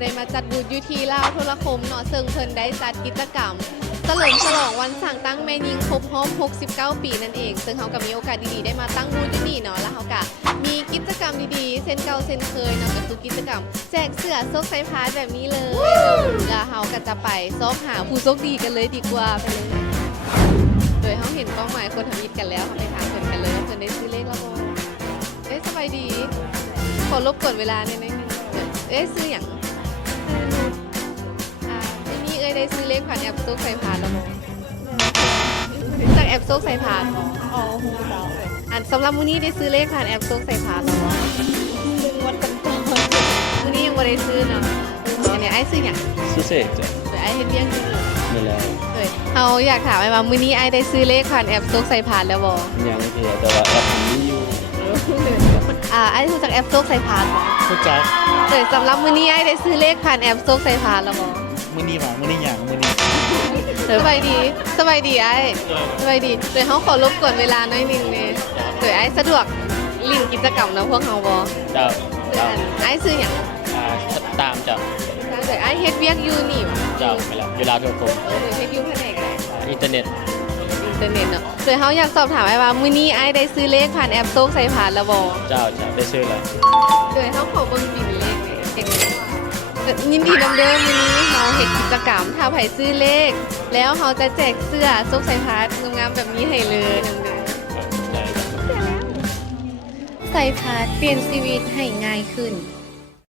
ได้มาจัดบูธอยู่ที่ลาวโทรคมเนาะซึ่งเพิ่นได้จัดกิจกรรมเฉลิมฉลองวันสั่งตั้งแม่ยิงครบรอบ69 ปีนั่นเองซึ่งเฮาก็มีโอกาสดีๆได้มาตั้งบูธอยู่นี่เนาะแล้วเฮาก็มีกิจกรรมดีๆเช่นเก่าเช่นเคยเนาะก็คือกิจกรรมแจกเสื้อซกไซพาร์ทแบบนี้เลยแล้วเฮาก็จะไปซอกหาผู้โชคดีกันเลยดีกว่าไปเลยโดยเฮาเห็นเป้าหมายคนทำอิฐกันแล้วเฮาไปถามเพิ่นกันเลยว่าเพิ่นได้ซื้อเลขแล้วบ่สบายดีขอรบกวนเวลาหน่อยนึงซื้ออย่างที่นี่ได้ซื้อเลขผ่านแอปโซกใส่ผ่านแล้วมั้งจากแอปโซกใส่ผ่านอ๋อหูเบาอันสำหรับมื้อนี้ได้ซื้อเลขผ่านแอปโซกใส่ผ่านแล้วมั้งวันกันก่อนมื้อนี้ยังไม่ได้ซื้อเนาะอันนี้ไอ้ซื้ออย่างซื้อเสกจ้ะเดี๋ยวไอ้เห็นเลี้ยงอยู่ไม่แล้วเอาอยากถามไอ้ว่ามื้อนี้ไอ้ได้ซื้อเลขผ่านแอปโซกใส่ผ่านแล้วบ่ยังเพียแต่ว่าแอปนี้อยู่ไอ้รู้จักแอปโซกใส่ผ่านบ่รู้จักสำหรับมื้อนี้ไอ้ได้ซื้อเลขผ่านแอปโซกใส่ผ่านแล้วบ่มื้อนี้ว่ามื้อนี้หยังมื้อนี้สบายดีไอ้สบายดีเดี๋ยวเขาขอรบกวนเวลาหน่อยนึงเนี่ยเดี๋ยวไอ้สะดวกลิงกิจกรรมนะพวกเขาบ่จ้าไอ้ซื้ออย่างตามจ้ะเดี๋ยวไอ้เฮ็ดเวียกอยู่นี่ว่ะจ้าไปแล้วเวลาโทรคมเดี๋ยวเฮ็ดอยู่แผนกอะไรอินเทอร์เน็ตเนาะเดี๋ยวเขาอยากสอบถามไอ้ว่ามื้อนี้ไอ้ได้ซื้อเลขผ่านแอปโซกใส่ผ่านแล้วบ่จ้าได้ซื้อแล้วเดี๋ยวเขาขอเบิ่งบิลเลขยินดีนำเด้อมื้อนี้เราเฮ็ดกิจกรรมถ้าไผซื้อเลขแล้วเขาจะแจกเสื้อโซกใส่ผ่านงามๆแบบนี้ให้เลยนำเด้อใส่พาร์ทเปลี่ยนชีวิตให้ง่ายขึ้น